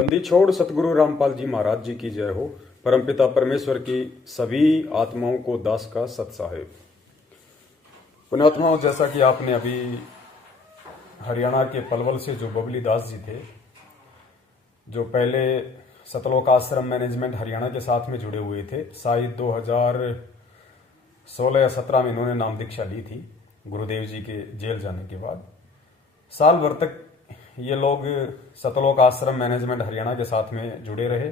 बंदी छोड़ सतगुरु रामपाल जी महाराज जी की जय हो। परमपिता परमेश्वर की सभी आत्माओं को दास का सत साहेब। पुण्यात्माओं, जैसा कि आपने अभी हरियाणा के पलवल से जो बबली दास जी थे, जो पहले सतलोक आश्रम मैनेजमेंट हरियाणा के साथ में जुड़े हुए थे, शायद 2016 या 17 में इन्होंने नाम दीक्षा ली थी गुरुदेव जी के जेल जाने के बाद। साल भर तक ये लोग सतलोक आश्रम मैनेजमेंट हरियाणा के साथ में जुड़े रहे।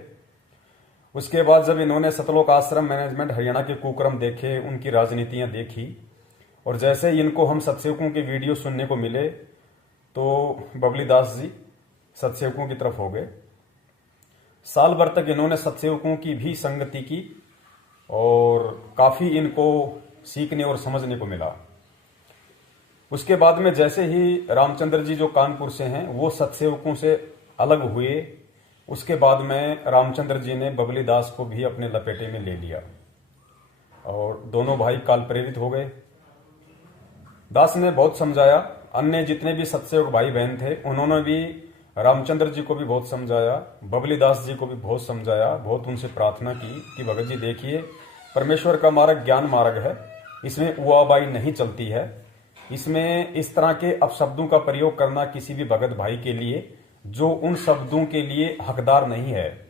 उसके बाद जब इन्होंने सतलोक आश्रम मैनेजमेंट हरियाणा के कुक्रम देखे, उनकी राजनीतियां देखी, और जैसे ही इनको हम सत्सेवकों के वीडियो सुनने को मिले तो बबली दास जी सत्सेवकों की तरफ हो गए। साल भर तक इन्होंने सत्सेवकों की भी संगति की और काफी इनको सीखने और समझने को मिला। उसके बाद में जैसे ही रामचंद्र जी जो कानपुर से हैं वो सत्सेवकों से अलग हुए, उसके बाद में रामचंद्र जी ने बबली दास को भी अपने लपेटे में ले लिया और दोनों भाई काल प्रेरित हो गए। दास ने बहुत समझाया, अन्य जितने भी सत्सेवक भाई बहन थे उन्होंने भी रामचंद्र जी को भी बहुत समझाया, बबली दास जी को भी बहुत समझाया, बहुत उनसे प्रार्थना की कि भगत जी देखिए, परमेश्वर का मार्ग ज्ञान मार्ग है, इसमें उआबाई नहीं चलती है, इसमें इस तरह के अपशब्दों का प्रयोग करना किसी भी भगत भाई के लिए जो उन शब्दों के लिए हकदार नहीं है।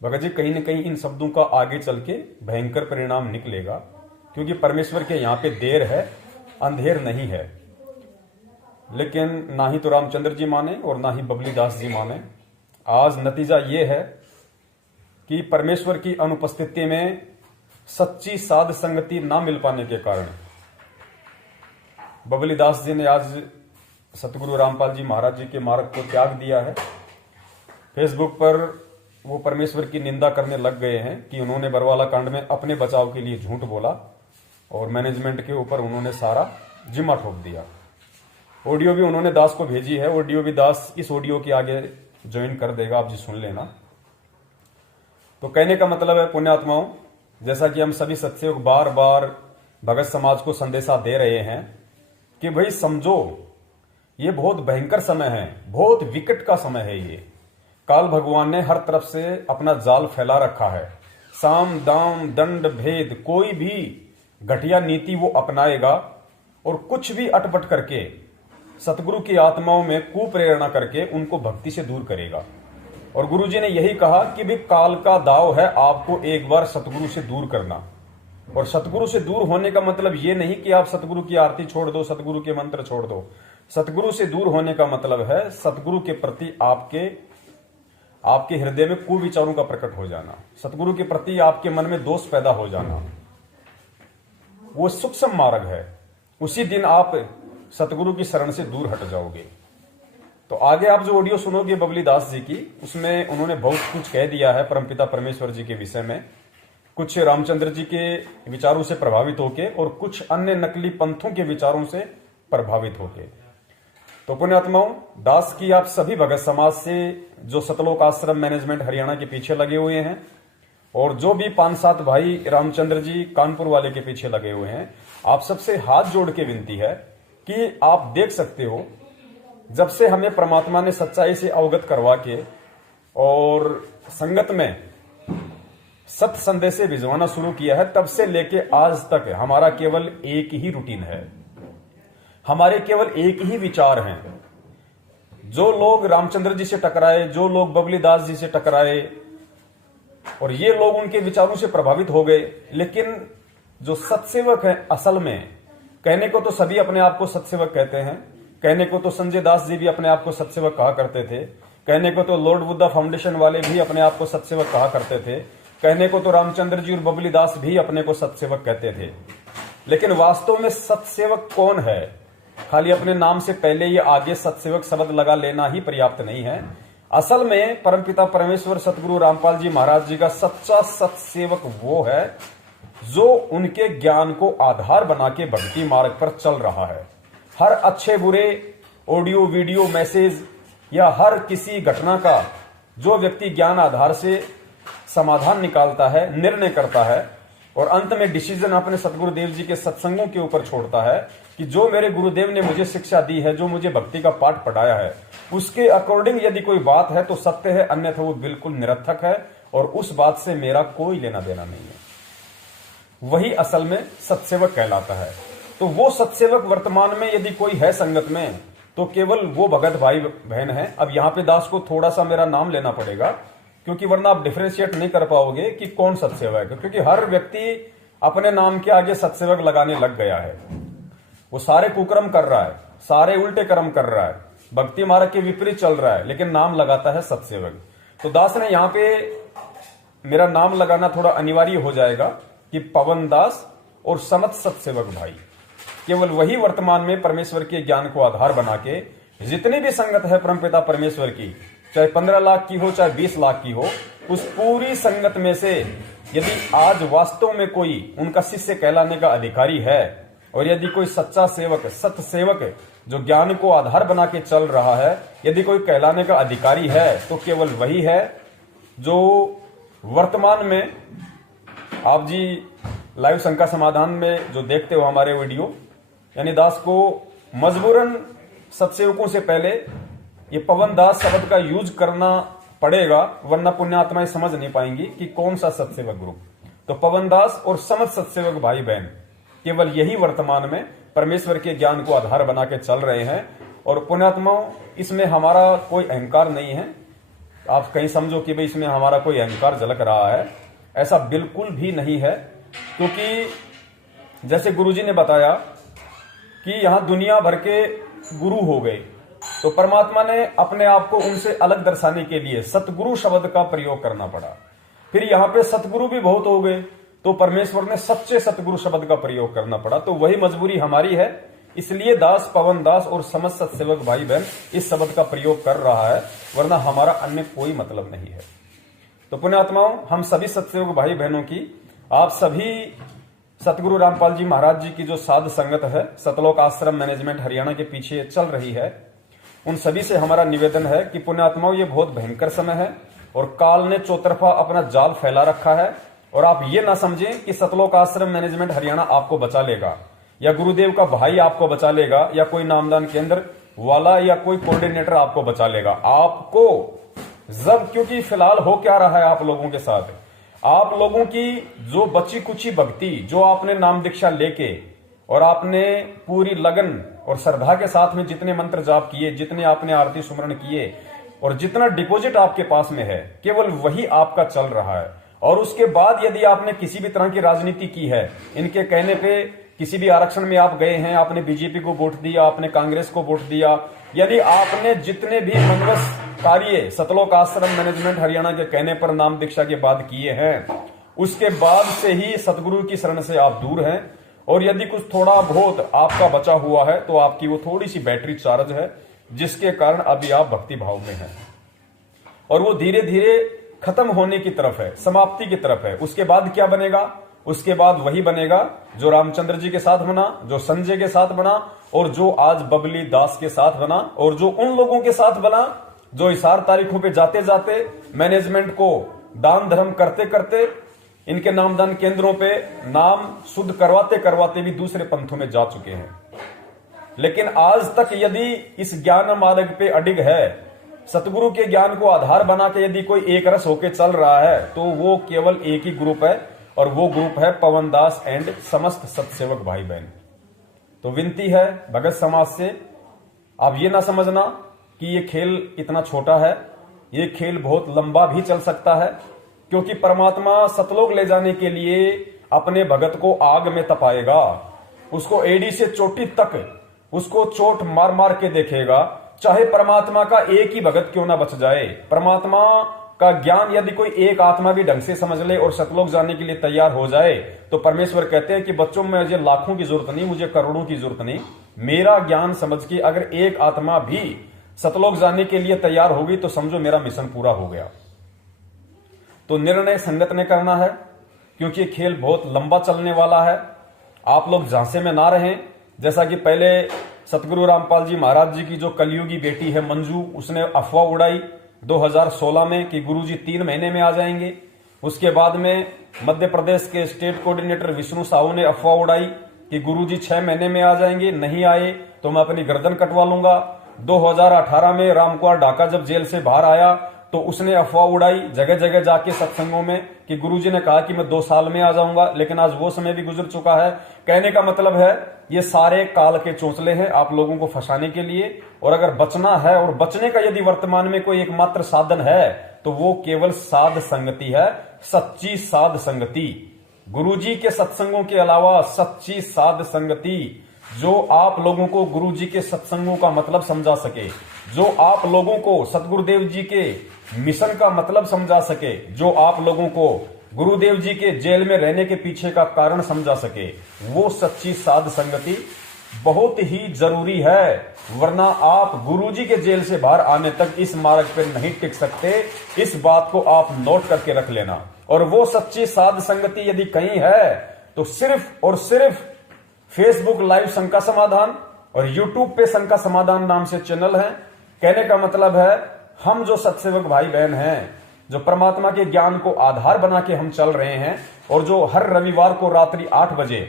भगत जी कहीं न कहीं इन शब्दों का आगे चल के भयंकर परिणाम निकलेगा, क्योंकि परमेश्वर के यहाँ पे देर है, अंधेर नहीं है। लेकिन ना ही तो रामचंद्र जी माने और ना ही बबली दास जी माने। आज नतीजा ये है कि परमेश्वर की अनुपस्थिति में सच्ची साध संगति ना मिल पाने के कारण बबली दास जी ने आज सतगुरु रामपाल जी महाराज जी के मार्ग को त्याग दिया है। फेसबुक पर वो परमेश्वर की निंदा करने लग गए हैं कि उन्होंने बरवाला कांड में अपने बचाव के लिए झूठ बोला और मैनेजमेंट के ऊपर उन्होंने सारा जिम्मा ठोक दिया। ऑडियो भी उन्होंने दास को भेजी है, ऑडियो भी दास इस ऑडियो के आगे ज्वाइन कर देगा, आप जी सुन लेना। तो कहने का मतलब है पुण्यात्माओं, जैसा कि हम सभी सत्सेवक बार बार भगत समाज को संदेशा दे रहे हैं कि भाई समझो, ये बहुत भयंकर समय है, बहुत विकट का समय है। ये काल भगवान ने हर तरफ से अपना जाल फैला रखा है। साम दाम दंड भेद कोई भी घटिया नीति वो अपनाएगा और कुछ भी अटपट करके सतगुरु की आत्माओं में कुप्रेरणा करके उनको भक्ति से दूर करेगा। और गुरु जी ने यही कहा कि भी काल का दाव है आपको एक बार सतगुरु से दूर करना। और सतगुरु से दूर होने का मतलब ये नहीं कि आप सतगुरु की आरती छोड़ दो, सतगुरु के मंत्र छोड़ दो। सतगुरु से दूर होने का मतलब है सतगुरु के प्रति आपके हृदय में कुविचारों का प्रकट हो जाना, सतगुरु के प्रति आपके मन में दोष पैदा हो जाना। वो सूक्ष्म मार्ग है। उसी दिन आप सतगुरु की शरण से दूर हट जाओगे। तो आगे आप जो ऑडियो सुनोगे बबली दास जी की, उसमें उन्होंने बहुत कुछ कह दिया है परमपिता परमेश्वर जी के विषय में, कुछ रामचंद्र जी के विचारों से प्रभावित होके और कुछ अन्य नकली पंथों के विचारों से प्रभावित होके। तो पुण्यात्माओं, दास की आप सभी भगत समाज से जो सतलोक आश्रम मैनेजमेंट हरियाणा के पीछे लगे हुए हैं और जो भी 5-7 भाई रामचंद्र जी कानपुर वाले के पीछे लगे हुए हैं, आप सबसे हाथ जोड़ के विनती है कि आप देख सकते हो, जब से हमें परमात्मा ने सच्चाई से अवगत करवा के और संगत में सत्य संदेश भिजवाना शुरू किया है, तब से लेके आज तक हमारा केवल एक ही रूटीन है, हमारे केवल एक ही विचार हैं। जो लोग रामचंद्र जी से टकराए, जो लोग बबली दास जी से टकराए और ये लोग उनके विचारों से प्रभावित हो गए, लेकिन जो सत्सेवक है असल में, कहने को तो सभी अपने आप को सत्सेवक कहते हैं, कहने को तो संजय दास जी भी अपने आप को सत्सेवक कहा करते थे, कहने को तो लॉर्ड बुद्धा फाउंडेशन वाले भी अपने आप को सत्सेवक कहा करते थे, कहने को तो रामचंद्र जी और बबली दास भी अपने को सत्सेवक कहते थे। लेकिन वास्तव में सत्सेवक कौन है? खाली अपने नाम से पहले ये आगे सत्सेवक शब्द लगा लेना ही पर्याप्त नहीं है। असल में परमपिता परमेश्वर सतगुरु रामपाल जी महाराज जी का सच्चा सत्सेवक वो है जो उनके ज्ञान को आधार बना के भक्ति मार्ग पर चल रहा है। हर अच्छे बुरे ऑडियो वीडियो मैसेज या हर किसी घटना का जो व्यक्ति ज्ञान आधार से समाधान निकालता है, निर्णय करता है, और अंत में डिसीजन अपने सतगुरुदेव जी के सत्संगों के ऊपर छोड़ता है कि जो मेरे गुरुदेव ने मुझे शिक्षा दी है, जो मुझे भक्ति का पाठ पढ़ाया है, उसके अकॉर्डिंग यदि कोई बात है तो सत्य है, अन्यथा वो बिल्कुल निरर्थक है और उस बात से मेरा कोई लेना देना नहीं है। वही असल में सत्सेवक कहलाता है। तो वो सत्सेवक वर्तमान में यदि कोई है संगत में तो केवल वो भगत भाई बहन है। अब यहां पे दास को थोड़ा सा मेरा नाम लेना पड़ेगा, क्योंकि वरना आप डिफरेंशिएट नहीं कर पाओगे कि कौन सत्सेवक है, क्योंकि हर व्यक्ति अपने नाम के आगे सत्सेवक लगाने लग गया है। वो सारे कुकर्म कर रहा है, सारे उल्टे कर्म कर रहा है, भक्ति मार्ग के विपरीत चल रहा है, लेकिन नाम लगाता है सत्सेवक। तो दास ने यहां पे मेरा नाम लगाना थोड़ा अनिवार्य हो जाएगा कि पवन दास और समत सत्सेवक भाई, केवल वही वर्तमान में परमेश्वर के ज्ञान को आधार बना के जितनी भी संगत है परमपिता परमेश्वर की, चाहे 15 लाख की हो चाहे 20 लाख की हो, उस पूरी संगत में से यदि आज वास्तव में कोई उनका शिष्य कहलाने का अधिकारी है और यदि कोई सच्चा सेवक, सत्य सेवक जो ज्ञान को आधार बना के चल रहा है, यदि कोई कहलाने का अधिकारी है तो केवल वही है जो वर्तमान में आप जी लाइव शंका समाधान में जो देखते हो हमारे वीडियो, यानी दास को मजबूरन सत्सेवकों से पहले ये पवन दास शब्द का यूज करना पड़ेगा, वरना पुण्यात्माएं समझ नहीं पाएंगी कि कौन सा सत्सेवक ग्रुप। तो पवन दास और समस्त सत्सेवक भाई बहन केवल यही वर्तमान में परमेश्वर के ज्ञान को आधार बना के चल रहे हैं। और पुण्यात्माओं, इसमें हमारा कोई अहंकार नहीं है। आप कहीं समझो कि भाई इसमें हमारा कोई अहंकार झलक रहा है, ऐसा बिल्कुल भी नहीं है। क्योंकि जैसे गुरुजी ने बताया कि यहां दुनिया भर के गुरु हो गए, तो परमात्मा ने अपने आप को उनसे अलग दर्शाने के लिए सतगुरु शब्द का प्रयोग करना पड़ा। फिर यहां पे सतगुरु भी बहुत हो गए, तो परमेश्वर ने सच्चे सतगुरु शब्द का प्रयोग करना पड़ा। तो वही मजबूरी हमारी है, इसलिए दास, पवन दास और समस्त सत्सेवक भाई बहन इस शब्द का प्रयोग कर रहा है, वरना हमारा अन्य कोई मतलब नहीं है। तो पुण्यात्माओं, हम सभी सत्सेवक भाई बहनों की, आप सभी सतगुरु रामपाल जी महाराज जी की जो साध संगत है, सतलोक आश्रम मैनेजमेंट हरियाणा के पीछे चल रही है, उन सभी से हमारा निवेदन है कि पुण्यात्माओं, ये बहुत भयंकर समय है और काल ने चौतरफा अपना जाल फैला रखा है। और आप ये ना समझें कि सतलोक आश्रम मैनेजमेंट हरियाणा आपको बचा लेगा, या गुरुदेव का भाई आपको बचा लेगा, या कोई नामदान केंद्र वाला या कोई कोऑर्डिनेटर आपको बचा लेगा। आपको जब, क्योंकि फिलहाल हो क्या रहा है आप लोगों के साथ, आप लोगों की जो बची कुची भक्ति, जो आपने नाम दीक्षा लेके और आपने पूरी लगन और श्रद्धा के साथ में जितने मंत्र जाप किए, जितने आपने आरती सुमरण किए और जितना डिपॉजिट आपके पास में है, केवल वही आपका चल रहा है। और उसके बाद यदि आपने किसी भी तरह की राजनीति की है, इनके कहने पे किसी भी आरक्षण में आप गए हैं, आपने बीजेपी को वोट दिया, आपने कांग्रेस को वोट दिया, यदि आपने जितने भी मनवस कार्य सतलोक आश्रम मैनेजमेंट हरियाणा के कहने पर नाम दीक्षा के बाद किए हैं, उसके बाद से ही सतगुरु की शरण से आप दूर हैं। और यदि कुछ थोड़ा बहुत आपका बचा हुआ है तो आपकी वो थोड़ी सी बैटरी चार्ज है, जिसके कारण अभी आप भक्ति भाव में हैं और वो धीरे धीरे खत्म होने की तरफ है, समाप्ति की तरफ है। उसके बाद क्या बनेगा? उसके बाद वही बनेगा जो रामचंद्र जी के साथ बना, जो संजय के साथ बना और जो आज बबली दास के साथ बना, और जो उन लोगों के साथ बना जो इशार तारीखों पे जाते जाते मैनेजमेंट को दान धर्म करते करते इनके नामदान केंद्रों पे नाम शुद्ध करवाते करवाते भी दूसरे पंथों में जा चुके हैं। लेकिन आज तक यदि इस ज्ञान मार्ग पे अडिग है, सतगुरु के ज्ञान को आधार बना के यदि कोई एक रस होके चल रहा है, तो वो केवल एक ही ग्रुप है और वो ग्रुप है पवन दास एंड समस्त सतसेवक भाई बहन। तो विनती है भगत समाज से, आप ये ना समझना कि ये खेल इतना छोटा है, ये खेल बहुत लंबा भी चल सकता है, क्योंकि परमात्मा सतलोक ले जाने के लिए अपने भगत को आग में तपाएगा, उसको एड़ी से चोटी तक उसको चोट मार मार के देखेगा, चाहे परमात्मा का एक ही भगत क्यों ना बच जाए। परमात्मा का ज्ञान यदि कोई एक आत्मा भी ढंग से समझ ले और सतलोक जाने के लिए तैयार हो जाए, तो परमेश्वर कहते हैं कि बच्चों में मुझे लाखों की जरूरत नहीं, मुझे करोड़ों की जरूरत नहीं, मेरा ज्ञान समझ के अगर एक आत्मा भी सतलोक जाने के लिए तैयार होगी तो समझो मेरा मिशन पूरा हो गया। तो निर्णय संगत ने करना है, क्योंकि खेल बहुत लंबा चलने वाला है। आप लोग झांसे में ना रहें। जैसा कि पहले सतगुरु रामपाल जी महाराज जी की जो कलयुगी बेटी है मंजू, उसने अफवाह उड़ाई 2016 में कि गुरुजी 3 महीने में आ जाएंगे। उसके बाद में मध्य प्रदेश के स्टेट कोऑर्डिनेटर विष्णु साहू ने अफवाह उड़ाई कि गुरुजी 6 महीने में आ जाएंगे, नहीं आए तो मैं अपनी गर्दन कटवा लूंगा। 2018 में रामकुमार ढाका जब जेल से बाहर आया तो उसने अफवाह उड़ाई जगह जगह जाके सत्संगों में कि गुरुजी ने कहा कि मैं 2 साल में आ जाऊंगा, लेकिन आज वो समय भी गुजर चुका है। कहने का मतलब है ये सारे काल के चोंचले हैं आप लोगों को फंसाने के लिए। और अगर बचना है और बचने का यदि वर्तमान में कोई एकमात्र साधन है तो वो केवल साध संगति है, सच्ची साध संगति। गुरुजी के सत्संगों के अलावा सच्ची साध संगति जो आप लोगों को गुरुजी के सत्संगों का मतलब समझा सके, जो आप लोगों को सतगुरुदेव जी के मिशन का मतलब समझा सके, जो आप लोगों को गुरुदेव जी के जेल में रहने के पीछे का कारण समझा सके, वो सच्ची साध संगति बहुत ही जरूरी है। वरना आप गुरुजी के जेल से बाहर आने तक इस मार्ग पर नहीं टिक सकते। इस बात को आप नोट करके रख लेना। और वो सच्ची साध संगति यदि कहीं है तो सिर्फ और सिर्फ फेसबुक लाइव शंका समाधान और यूट्यूब पे शंका समाधान नाम से चैनल है। कहने का मतलब है हम जो सत्सेवक भाई बहन हैं, जो परमात्मा के ज्ञान को आधार बना के हम चल रहे हैं और जो हर रविवार को रात्रि 8 बजे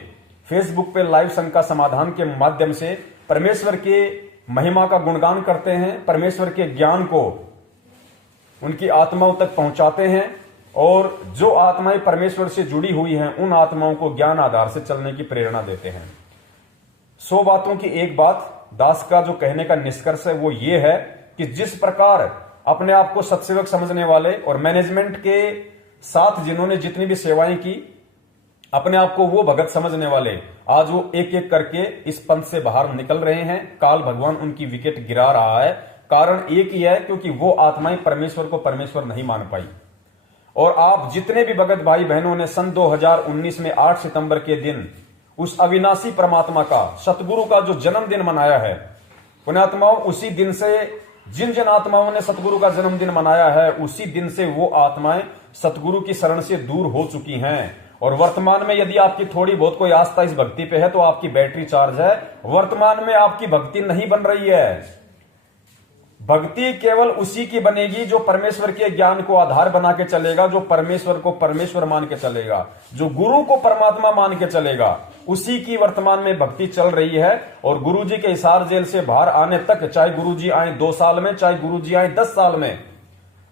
फेसबुक पे लाइव शंका समाधान के माध्यम से परमेश्वर के महिमा का गुणगान करते हैं, परमेश्वर के ज्ञान को उनकी आत्माओं तक पहुंचाते हैं और जो आत्माएं परमेश्वर से जुड़ी हुई हैं उन आत्माओं को ज्ञान आधार से चलने की प्रेरणा देते हैं। 100 बातों की एक बात, दास का जो कहने का निष्कर्ष है वो ये है कि जिस प्रकार अपने आप को सत्सेवक समझने वाले और मैनेजमेंट के साथ जिन्होंने जितनी भी सेवाएं की, अपने आप को वो भगत समझने वाले आज वो एक एक करके इस पंथ से बाहर निकल रहे हैं। काल भगवान उनकी विकेट गिरा रहा है। कारण एक ही है, क्योंकि वो आत्माएं परमेश्वर को परमेश्वर नहीं मान पाई। और आप जितने भी भगत भाई बहनों ने सन 2019 में 8 सितंबर के दिन उस अविनाशी परमात्मा का, सतगुरु का जो जन्मदिन मनाया है, पुण्यात्माओं उसी दिन से जिन जिन आत्माओं ने सतगुरु का जन्मदिन मनाया है उसी दिन से वो आत्माएं सतगुरु की शरण से दूर हो चुकी हैं। और वर्तमान में यदि आपकी थोड़ी बहुत कोई आस्था इस भक्ति पे है तो आपकी बैटरी चार्ज है। वर्तमान में आपकी भक्ति नहीं बन रही है। भक्ति केवल उसी की बनेगी जो परमेश्वर के ज्ञान को आधार बना के चलेगा, जो परमेश्वर को परमेश्वर मान के चलेगा, जो गुरु को परमात्मा मान के चलेगा, उसी की वर्तमान में भक्ति चल रही है। और गुरुजी के हिसार जेल से बाहर आने तक, चाहे गुरुजी आए 2 साल में, चाहे गुरुजी आए 10 साल में,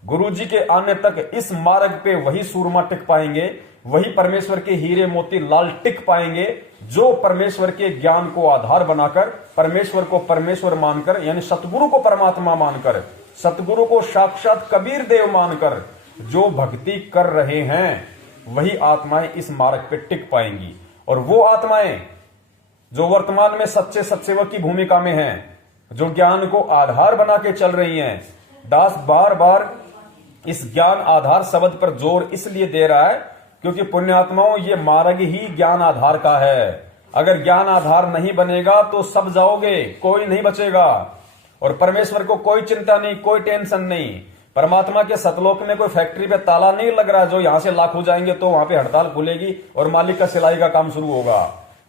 गुरुजी के आने तक इस मार्ग पे वही सूरमा टिक पाएंगे, वही परमेश्वर के हीरे मोती लाल टिक पाएंगे जो परमेश्वर के ज्ञान को आधार बनाकर, परमेश्वर को परमेश्वर मानकर, यानी सतगुरु को परमात्मा मानकर, सतगुरु को साक्षात कबीर देव मानकर जो भक्ति कर रहे हैं, वही आत्माएं इस मार्ग पे टिक पाएंगी। और वो आत्माएं जो वर्तमान में सच्चे सत्सेवक की भूमिका में हैं, जो ज्ञान को आधार बना के चल रही हैं, दास बार बार इस ज्ञान आधार शब्द पर जोर इसलिए दे रहा है क्योंकि पुण्यात्माओं ये मार्ग ही ज्ञान आधार का है। अगर ज्ञान आधार नहीं बनेगा तो सब जाओगे, कोई नहीं बचेगा। और परमेश्वर को कोई चिंता नहीं, कोई टेंशन नहीं। परमात्मा के सतलोक में कोई फैक्ट्री पे ताला नहीं लग रहा जो यहां से लाख हो जाएंगे तो वहां पे हड़ताल खुलेगी और मालिक का सिलाई का काम शुरू होगा।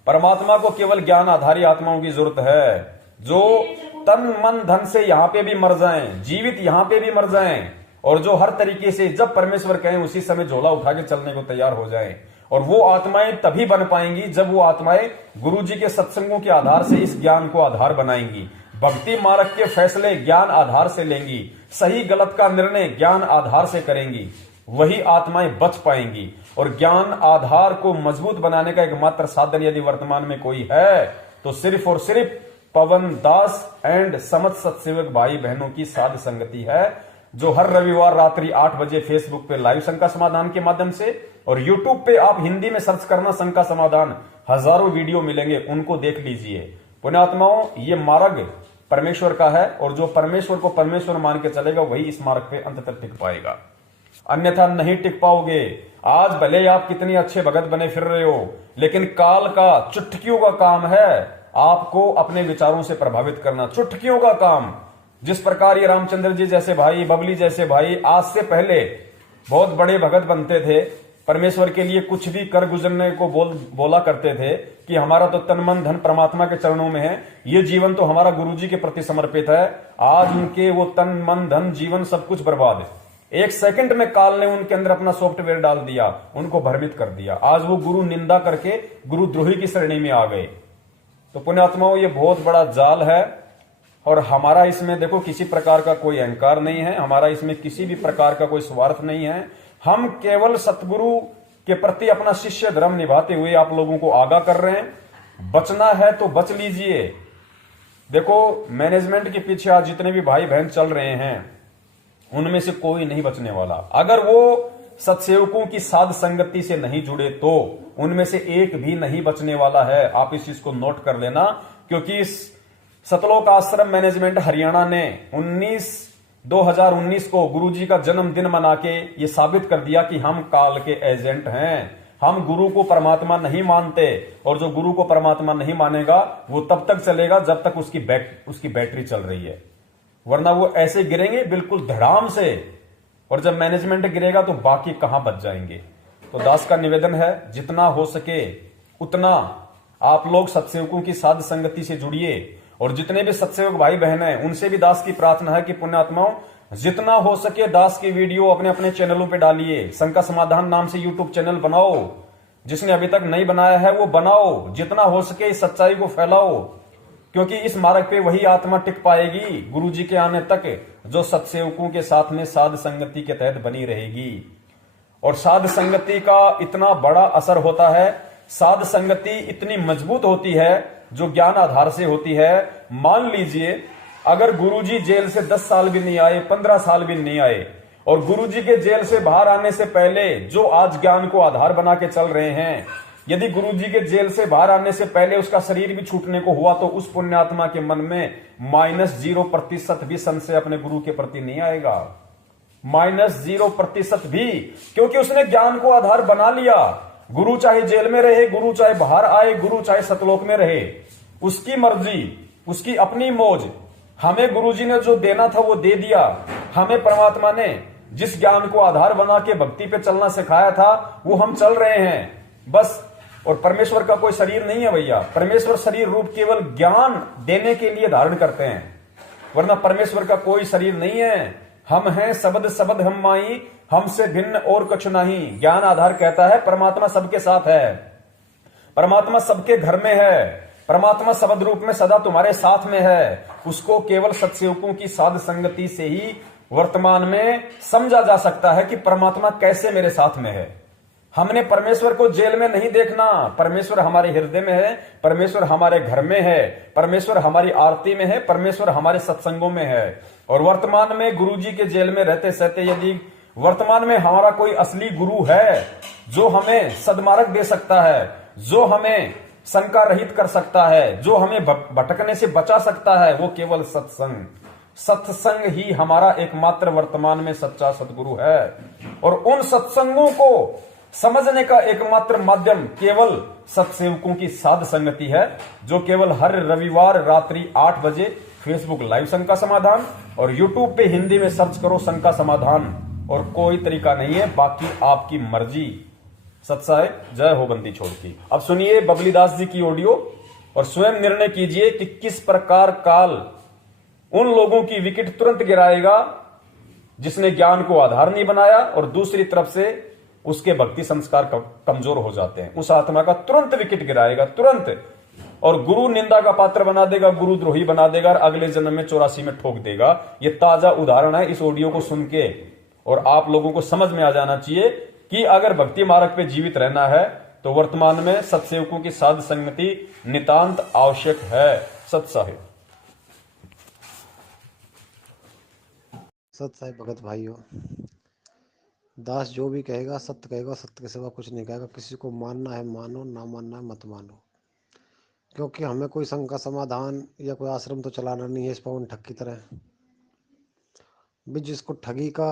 परमात्मा को केवल ज्ञान आधारी आत्माओं की जरूरत है जो तन मन धन से यहां पे भी मर जाएं, जीवित यहां पे भी मर जाएं, और जो हर तरीके से जब परमेश्वर कहें उसी समय झोला उठा के चलने को तैयार हो जाएं। और वो आत्माएं तभी बन पाएंगी जब वो आत्माएं गुरुजी के सत्संगों के आधार से इस ज्ञान को आधार बनाएंगी, भक्ति मार्ग के फैसले ज्ञान आधार से लेंगी, सही गलत का निर्णय ज्ञान आधार से करेंगी, वही आत्माएं बच पाएंगी। और ज्ञान आधार को मजबूत बनाने का एकमात्र साधन यदि वर्तमान में कोई है तो सिर्फ और सिर्फ पवन दास एंड समझ सत्सेवक भाई बहनों की साध संगति है, जो हर रविवार रात्रि 8 बजे फेसबुक पे लाइव शंका समाधान के माध्यम से और यूट्यूब पे आप हिंदी में सर्च करना शंका समाधान, हजारों वीडियो मिलेंगे, उनको देख लीजिए। पुण्यात्माओं ये मार्ग परमेश्वर का है और जो परमेश्वर को परमेश्वर मान के चलेगा वही इस मार्ग पे अंत तक टिक पाएगा, अन्यथा नहीं टिक पाओगे। आज भले आप कितने अच्छे भगत बने फिर रहे हो, लेकिन काल का चुटकियों का काम है आपको अपने विचारों से प्रभावित करना, चुटकियों का काम। जिस प्रकार ये रामचंद्र जी जैसे भाई, बबली जैसे भाई आज से पहले बहुत बड़े भगत बनते थे, परमेश्वर के लिए कुछ भी कर गुजरने को बोला करते थे कि हमारा तो तन मन धन परमात्मा के चरणों में है, ये जीवन तो हमारा गुरुजी के प्रति समर्पित है। आज उनके वो तन मन धन जीवन सब कुछ बर्बाद है। एक सेकंड में काल ने उनके अंदर अपना सॉफ्टवेयर डाल दिया, उनको भ्रमित कर दिया। आज वो गुरु निंदा करके गुरुद्रोही की श्रेणी में आ गए। तो पुण्यात्माओं, ये बहुत बड़ा जाल है और हमारा इसमें देखो किसी प्रकार का कोई अहंकार नहीं है, हमारा इसमें किसी भी प्रकार का कोई स्वार्थ नहीं है। हम केवल सतगुरु के प्रति अपना शिष्य धर्म निभाते हुए आप लोगों को आगाह कर रहे हैं। बचना है तो बच लीजिए। देखो, मैनेजमेंट के पीछे आज जितने भी भाई बहन चल रहे हैं उनमें से कोई नहीं बचने वाला। अगर वो सत्सेवकों की साध संगति से नहीं जुड़े तो उनमें से एक भी नहीं बचने वाला है। आप इस चीज को नोट कर लेना, क्योंकि इस सतलोक आश्रम मैनेजमेंट हरियाणा ने 2019 को गुरुजी का जन्मदिन मना के ये साबित कर दिया कि हम काल के एजेंट हैं। हम गुरु को परमात्मा नहीं मानते, और जो गुरु को परमात्मा नहीं मानेगा वो तब तक चलेगा जब तक उसकी बैटरी चल रही है, वरना वो ऐसे गिरेंगे बिल्कुल धड़ाम से, और जब मैनेजमेंट गिरेगा तो बाकी कहां बच जाएंगे। तो दास का निवेदन है, जितना हो सके उतना आप लोग सत्सेवकों की साध संगति से जुड़िए, और जितने भी सत्सेवक भाई बहन हैं उनसे भी दास की प्रार्थना है कि पुण्यात्माओं, जितना हो सके दास की वीडियो अपने अपने चैनलों पे डालिए। शंका समाधान नाम से यूट्यूब चैनल बनाओ, जिसने अभी तक नहीं बनाया है वो बनाओ। जितना हो सके इस सच्चाई को फैलाओ, क्योंकि इस मार्ग पे वही आत्मा टिक पाएगी गुरु जी के आने तक जो सत्सेवकों के साथ में साध संगति के तहत बनी रहेगी। और साध संगति का इतना बड़ा असर होता है, साध संगति इतनी मजबूत होती है जो ज्ञान आधार से होती है। मान लीजिए अगर गुरुजी जेल से 10 साल भी नहीं आए, 15 साल भी नहीं आए, और गुरुजी के जेल से बाहर आने से पहले जो आज ज्ञान को आधार बना के चल रहे हैं, यदि गुरुजी के जेल से बाहर आने से पहले उसका शरीर भी छूटने को हुआ तो उस पुण्यात्मा के मन में -0% भी संशय अपने गुरु के प्रति नहीं आएगा। -0% भी, क्योंकि उसने ज्ञान को आधार बना लिया। गुरु चाहे जेल में रहे, गुरु चाहे बाहर आए, गुरु चाहे सतलोक में रहे, उसकी मर्जी, उसकी अपनी मौज। हमें गुरुजी ने जो देना था वो दे दिया। हमें परमात्मा ने जिस ज्ञान को आधार बना के भक्ति पे चलना सिखाया था वो हम चल रहे हैं बस। और परमेश्वर का कोई शरीर नहीं है भैया। परमेश्वर शरीर रूप केवल ज्ञान देने के लिए धारण करते हैं, वरना परमेश्वर का कोई शरीर नहीं है। हम हैं शब्द शब्द हम माई, हमसे भिन्न और कुछ नहीं। ज्ञान आधार कहता है परमात्मा सबके साथ है, परमात्मा सबके घर में है, परमात्मा शब्द रूप में सदा तुम्हारे साथ में है। उसको केवल सत्सेवकों की साध संगति से ही वर्तमान में समझा जा सकता है कि परमात्मा कैसे मेरे साथ में है। हमने परमेश्वर को जेल में नहीं देखना, परमेश्वर हमारे हृदय में है, परमेश्वर हमारे घर में है, परमेश्वर हमारी आरती में है, परमेश्वर हमारे सत्संगों में है। और वर्तमान में गुरुजी के जेल में रहते सहते यदि वर्तमान में हमारा कोई असली गुरु है जो हमें सदमार्ग दे सकता है, जो हमें शंका रहित कर सकता है, जो हमें भटकने से बचा सकता है, वो केवल सत्संग। सत्संग ही हमारा एकमात्र वर्तमान में सच्चा सदगुरु है। और उन सत्संगों को समझने का एकमात्र माध्यम केवल सत्सेवकों की साध संगति है, जो केवल हर रविवार रात्रि 8 बजे फेसबुक लाइव शंका समाधान और यूट्यूब पे हिंदी में सर्च करो शंका समाधान, और कोई तरीका नहीं है, बाकी आपकी मर्जी। सत्साय जय हो बंदी छोड़ की। अब सुनिए बबली दास जी की ऑडियो और स्वयं निर्णय कीजिए कि किस प्रकार काल उन लोगों की विकेट तुरंत गिराएगा जिसने ज्ञान को आधार नहीं बनाया, और दूसरी तरफ से उसके भक्ति संस्कार कमजोर हो जाते हैं। उस आत्मा का तुरंत विकेट गिराएगा, तुरंत, और गुरु निंदा का पात्र बना देगा, गुरु द्रोही बना देगा, और अगले जन्म में 84 में ठोक देगा। ये ताजा उदाहरण है। इस ऑडियो को सुन के और आप लोगों को समझ में आ जाना चाहिए कि अगर भक्ति मार्ग पे जीवित रहना है तो वर्तमान में सत्सेवकों की साध संगति नितांत आवश्यक है। सत्साहिब सत्य भगत भाइयों, दास जो भी कहेगा सत्य कहेगा, सत्य के सिवा कुछ नहीं कहेगा। किसी को मानना है मानो, ना मानना है मत मानो, क्योंकि हमें कोई शंका समाधान या कोई आश्रम तो चलाना नहीं है इस पवन ठग की तरह भी। जिसको ठगी का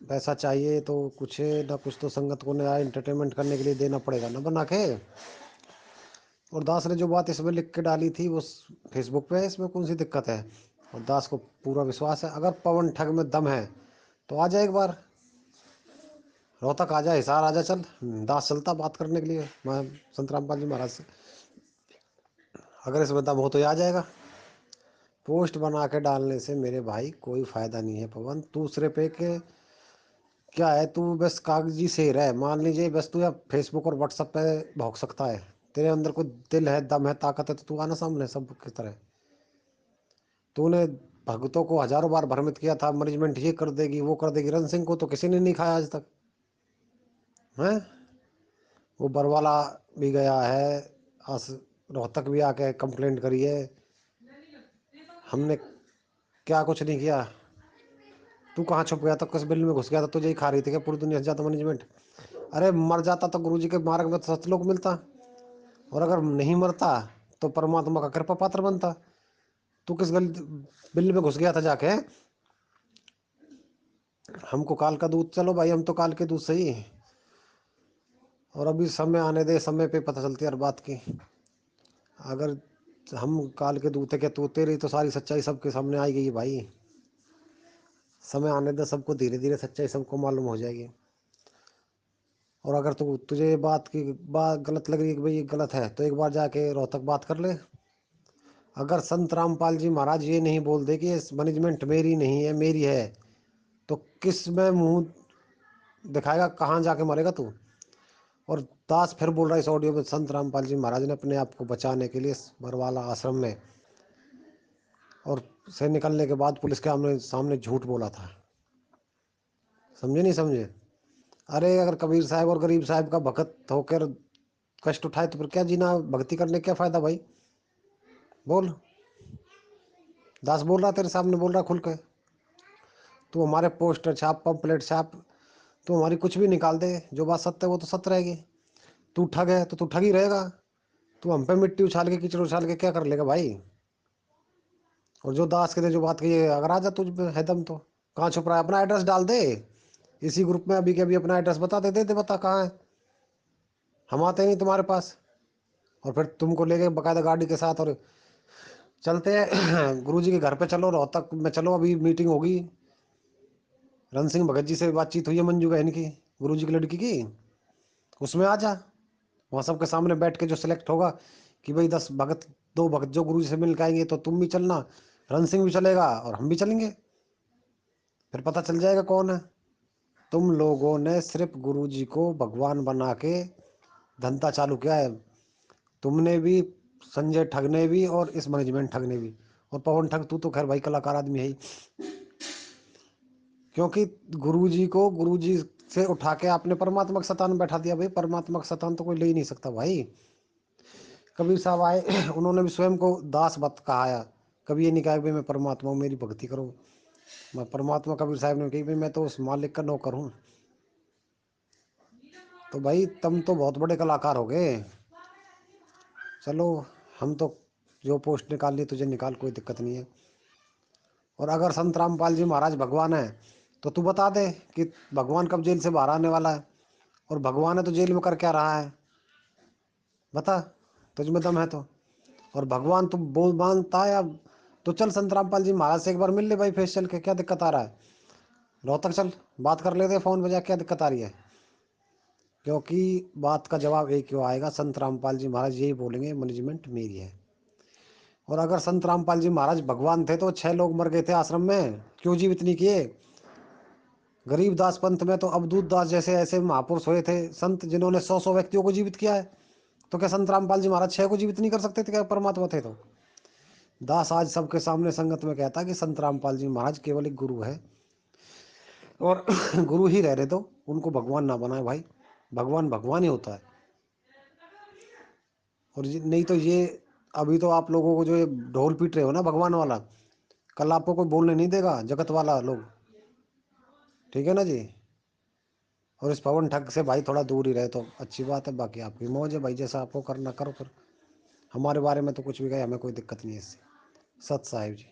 पैसा चाहिए तो कुछ ना कुछ तो संगत को नया एंटरटेनमेंट करने के लिए देना पड़ेगा ना बना के। और दास ने जो बात इसमें लिख के डाली थी वो फेसबुक पे है, इसमें कौन सी दिक्कत है। और दास को पूरा विश्वास है, अगर पवन ठग में दम है तो आ जाए, एक बार रोहतक आ जा, हिसार आ जा, चल दास चलता बात करने के लिए मैं संत रामपाल जी महाराज से। अगर इसमें दम हो तो आ जाएगा। पोस्ट बना के डालने से मेरे भाई कोई फायदा नहीं है पवन। दूसरे पे के क्या है, तू बस कागजी शेर है, मान लीजिए बस तू या फेसबुक और व्हाट्सएप पे भौंक सकता है। तेरे अंदर कोई दिल है, दम है, ताकत है, तो तू आना सामने सब की तरह। तूने भगतों को हजारों बार भ्रमित किया था, मैनेजमेंट ये कर देगी वो कर देगी, रण सिंह को तो किसी ने नहीं खाया आज तक है। वो बरवाला भी गया है, रोहतक भी आके कंप्लेंट करी है। हमने क्या कुछ नहीं किया। तू कहाँ छुप गया था, किस बिल में घुस गया था, तुझे ही खा रही थी क्या पूरी दुनिया से ज्यादा मैनेजमेंट? अरे मर जाता तो गुरुजी के मार्ग में तो सतलोक मिलता, और अगर नहीं मरता तो परमात्मा का कृपा पात्र बनता। तू किस गल बिल में घुस गया था जाके? हमको काल का दूध, चलो भाई हम तो काल के दूध सही। और अभी समय आने दे, समय पे पता चलती है हर बात की। अगर हम काल के दूत है क्या, तू तेरी तो सारी सच्चाई सबके सामने आई गई है भाई। समय आने दे, सबको धीरे धीरे सच्चाई सबको मालूम हो जाएगी। और अगर तुझे ये बात गलत लग रही है कि भाई ये गलत है, तो एक बार जाके रोहतक बात कर ले। अगर संत रामपाल जी महाराज ये नहीं बोल दे कि ये मैनेजमेंट मेरी नहीं है मेरी है, तो किस में मुंह दिखाएगा, कहाँ जाके मरेगा तू? और दास फिर बोल रहा है इस ऑडियो में, संत रामपाल जी महाराज ने अपने आप को बचाने के लिए इस बरवाला आश्रम में और से निकलने के बाद पुलिस के सामने सामने झूठ बोला था। समझे नहीं समझे? अरे अगर कबीर साहब और गरीब साहब का भगत होकर कष्ट उठाए तो फिर क्या जीना, भक्ति करने क्या फायदा भाई? बोल। दास बोल रहा तेरे सामने, बोल रहा खुल के। तू हमारे पोस्टर छाप, पंपलेट छाप, तू हमारी कुछ भी निकाल दे, जो बात सत्य है वो तो सत्य रहेगी। तू ठग है तो तू ठग ही रहेगा। तू हम पे मिट्टी उछाल के, कीचड़ उछाल के क्या कर लेगा भाई? और जो दास के थे जो बात कही है, अगर आ जा तुझ पे है दम तो कहाँ छुप रहा है? अपना एड्रेस डाल दे इसी ग्रुप में अभी के अभी, अपना एड्रेस बता दे बता कहाँ है। हम आते नहीं तुम्हारे पास, और फिर तुमको लेके बकायदा गाड़ी के साथ और चलते हैं गुरुजी के घर पे। चलो रोहतक में चलो, अभी मीटिंग होगी। रण सिंह भगत जी से बातचीत हुई है मंजू बहन की, गुरुजी की लड़की की। उसमें आ जा, वहाँ सबके सामने बैठ के जो सिलेक्ट होगा कि भाई 10 भगत, 2 भगत जो गुरुजी से मिल के आएंगे, तो तुम भी चलना, रण सिंह भी चलेगा और हम भी चलेंगे। फिर पता चल जाएगा कौन है। तुम लोगों ने सिर्फ गुरुजी को भगवान बना के धंधा चालू किया है। तुमने भी, संजय ठग ने भी, और इस मैनेजमेंट ठग ने भी। और पवन ठग तू तो खैर भाई कलाकार आदमी है ही, क्योंकि गुरुजी को गुरुजी से उठा के आपने परमात्मा के सतान में बैठा दिया। भाई परमात्मा का सतान तो कोई ले ही नहीं सकता भाई। कबीर साहब आए उन्होंने भी स्वयं को दास बत कहा है। कभी ये नहीं कहा कि भाई मैं परमात्मा हूँ मेरी भक्ति करो, मैं परमात्मा। कबीर साहब ने कही भाई मैं तो उस मालिक का नौकर हूँ। तो भाई तुम तो बहुत बड़े कलाकार हो गए। चलो, हम तो जो पोस्ट निकालनी तुझे निकाल, कोई दिक्कत नहीं है। और अगर संत रामपाल जी महाराज भगवान है, तो तू बता दे कि भगवान कब जेल से बाहर आने वाला है। और भगवान है तो जेल में कर क्या रहा है, बता, तुझ में दम है तो। और भगवान तू बोल मानता है अब, तो चल संत रामपाल जी महाराज से एक बार मिल ले भाई, फेस चल के, क्या दिक्कत आ रहा है? रोहतक चल, बात कर लेते फोन बजा, क्या दिक्कत आ रही है? क्योंकि बात का जवाब एक क्यों आएगा, संत रामपाल जी महाराज यही बोलेंगे मैनेजमेंट मेरी है। और अगर संत रामपाल जी महाराज भगवान थे तो 6 लोग मर गए थे आश्रम में, क्यों जीवित नहीं किए? गरीब दास पंथ में तो अवधूत दास जैसे ऐसे महापुरुष हुए थे संत, जिन्होंने 100 व्यक्तियों को जीवित किया है। तो क्या संत रामपाल जी महाराज 6 को जीवित नहीं कर सकते थे क्या, परमात्मा थे तो? दास आज सबके सामने संगत में कहता कि संत रामपाल जी महाराज केवल एक गुरु है, और गुरु ही रह रहे तो उनको भगवान ना बनाए भाई। भगवान भगवान ही होता है। और नहीं तो ये, अभी तो आप लोगों को जो ये ढोल पीट रहे हो ना भगवान वाला, कल आपको कोई बोलने नहीं देगा जगत वाला लोग। ठीक है ना जी? और इस पवन ठग से भाई थोड़ा दूर ही रहे तो अच्छी बात है। बाकी आपकी मौज है भाई, जैसा आपको करना करो। फिर हमारे बारे में तो कुछ भी कहे, हमें कोई दिक्कत नहीं है इससे। सत साहिब जी।